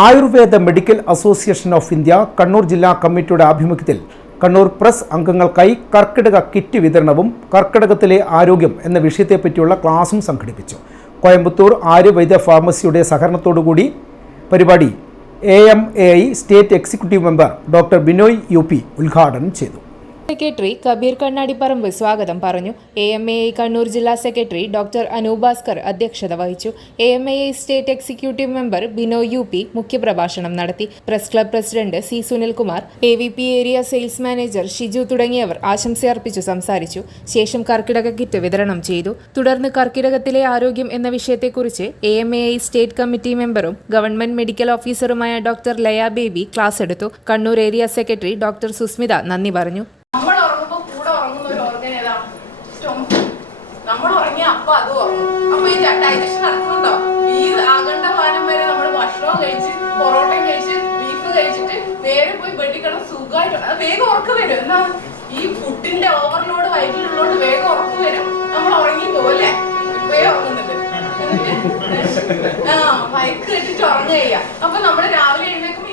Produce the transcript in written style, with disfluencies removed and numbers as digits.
Ayurveda medical association of India Kannur ജില്ലാ കമ്മിറ്റിയുടെ ആഭിമുഖ്യത്തിൽ കണ്ണൂർ പ്രസ് അംഗങ്ങൾക്കായി കർക്കിടക കിറ്റ് വിതരണവും കർക്കിടകത്തിലെ ആരോഗ്യം എന്ന വിഷയത്തെപ്പറ്റിയുള്ള ക്ലാസും സംഘടിപ്പിച്ചു. കോയമ്പത്തൂർ ആര്യവൈദ്യ ഫാർമസിയുടെ സഹകരണത്തോടുകൂടി പരിപാടി AMAI state executive member doctor Binoy UP ഉദ്ഘാടനം ചെയ്തു. സെക്രട്ടറി കബീർ കണ്ണാടിപ്പറമ്പ് സ്വാഗതം പറഞ്ഞു. AMAI കണ്ണൂർ ജില്ലാ സെക്രട്ടറി ഡോക്ടർ അനൂഭാസ്കർ അധ്യക്ഷത വഹിച്ചു. AMAI state executive member Binoy UP മുഖ്യപ്രഭാഷണം നടത്തി. Press club president C. Sunilkumar, AVP area sales manager Shiju തുടങ്ങിയവർ ആശംസയർപ്പിച്ചു സംസാരിച്ചു. ശേഷം കർക്കിടക കിറ്റ് വിതരണം ചെയ്തു. തുടർന്ന് കർക്കിടകത്തിലെ ആരോഗ്യം എന്ന വിഷയത്തെക്കുറിച്ച് AMAI സ്റ്റേറ്റ് കമ്മിറ്റി മെമ്പറും ഗവൺമെന്റ് മെഡിക്കൽ ഓഫീസറുമായ ഡോക്ടർ ലയ ബേബി ക്ലാസ് എടുത്തു. Kannur area secretary doctor Susmitha നന്ദി പറഞ്ഞു. നമ്മൾ ഉറങ്ങുമ്പോൾ കൂടെ ഉറങ്ങുന്ന ഒരു ഓർഗൻ ഏതാണ്? സ്റ്റൊമക്ക്. നമ്മൾ ഉറങ്ങിയ അപ്പൊ അത് ഉറങ്ങും. അപ്പൊ ഈ ഡൈജഷൻ നടക്കുന്നുണ്ടോ? ഈ ആകണ്ഠപാനം വരെ നമ്മൾ ഭക്ഷണം കഴിച്ച് പൊറോട്ടയും കഴിച്ച് ബീഫ് കഴിച്ചിട്ട് നേരെ പോയി ബെഡിൽ കിടന്ന് സുഖമായിട്ട് അത് വേഗം ഉറക്കം വരും. എന്നാ ഈ ഫുഡിന്റെ ഓവർലോഡ് വയറ്റിലുള്ളതുകൊണ്ട് വേഗം ഉറക്കം വരും. നമ്മൾ ഉറങ്ങി പോവല്ലേ? ഇപ്പഴേ ഉറങ്ങുന്നുണ്ട്. എന്നിട്ട് മയക്ക് കെട്ടിട്ട് ഉറങ്ങുക. അപ്പൊ നമ്മള് രാവിലെ എഴുന്നേക്കും